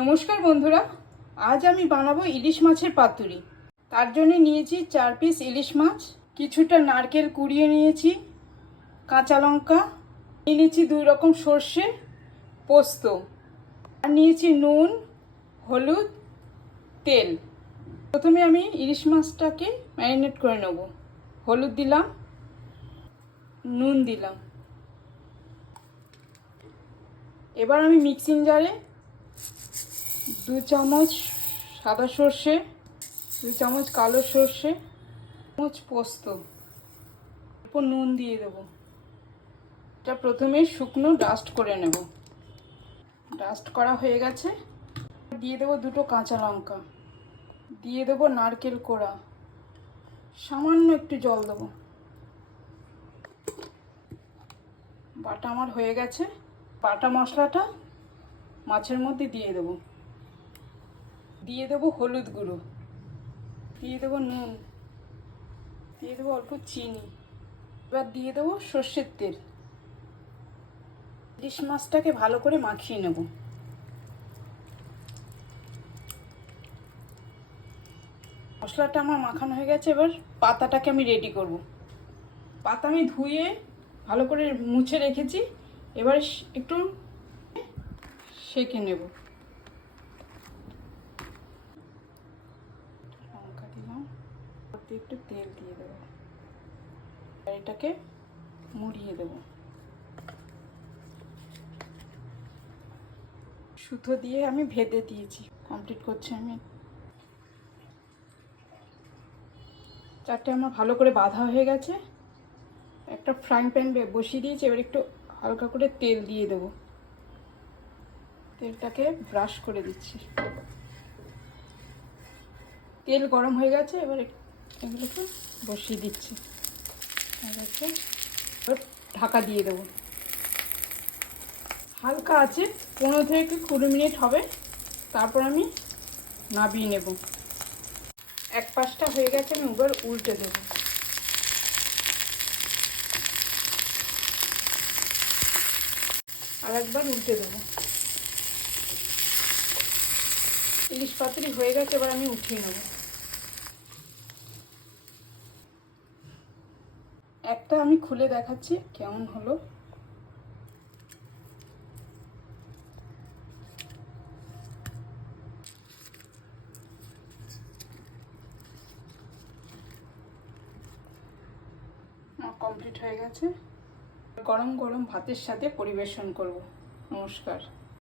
নমস্কার বন্ধুরা, আজ আমি বানাবো ইলিশ মাছের পাতুরি। তার জন্য নিয়েছি 4 পিস ইলিশ মাছ, কিছুটা নারকেল কুড়িয়ে নিয়েছি, কাঁচা লঙ্কা নিয়েছি, 2 রকম সর্ষে, পোস্ত, আর নিয়েছি নুন, হলুদ, তেল। প্রথমে আমি ইলিশ মাছটাকে ম্যারিনেট করে নেব। হলুদ দিলাম, নুন দিলাম। এবার আমি মিক্সিং জারে 2 চামচ সাদা সর্ষে, 2 চামচ কালো সর্ষে, 1 চামচ পোস্ত, এরপর নুন দিয়ে দেবো। এটা প্রথমে শুকনো ডাস্ট করে নেব। ডাস্ট করা হয়ে গেছে। দিয়ে দেবো 2টো কাঁচা লঙ্কা, দিয়ে দেবো নারকেল কোড়া, সামান্য একটু জল দেবো। বাটা আমার হয়ে গেছে। বাটা মশলাটা মাছের মধ্যে দিয়ে দেবো। দিয়ে দেবো হলুদ গুঁড়ো, দিয়ে দেবো নুন, দিয়ে দেবো অল্প চিনি। এবার দিয়ে দেবো সর্ষের তেল। ইলিশ মাছটাকে ভালো করে মাখিয়ে নেব। মশলাটা আমার মাখানো হয়ে গেছে। এবার পাতাটাকে আমি রেডি করব। পাতা আমি ধুয়ে ভালো করে মুছে রেখেছি। এবার একটু সেঁকে নেব। লঙ্কা দিলাম, একটু তেল দিয়ে দেবো। এটাকে মুড়িয়ে দেব। সুতো দিয়ে আমি ভেদে দিয়েছি। কমপ্লিট করছি আমি। 4টে আমার ভালো করে বাঁধা হয়ে গেছে। একটা ফ্রাইং প্যান বসিয়ে দিয়েছি। এবার একটু হালকা করে তেল দিয়ে দেব। তেলটাকে ব্রাশ করে দিচ্ছি। তেল গরম হয়ে গেছে। এবার এগুলোকে বসিয়ে দিচ্ছি। এবার ঢাকা দিয়ে দেবো। হালকা আছে 15 থেকে 20 মিনিট হবে। তারপর আমি নামিয়ে নেব। এক পাশটা হয়ে গেছে, আমি এবার উল্টে দেব। আর একবার উল্টে দেবো। ইলিশ পাতুরি হয়ে গেছে। এবার আমি উঠিয়ে নেব। একটা আমি খুলে দেখাচ্ছি কেমন হলো। কমপ্লিট হয়ে গেছে। গরম গরম ভাতের সাথে পরিবেশন করব। নমস্কার।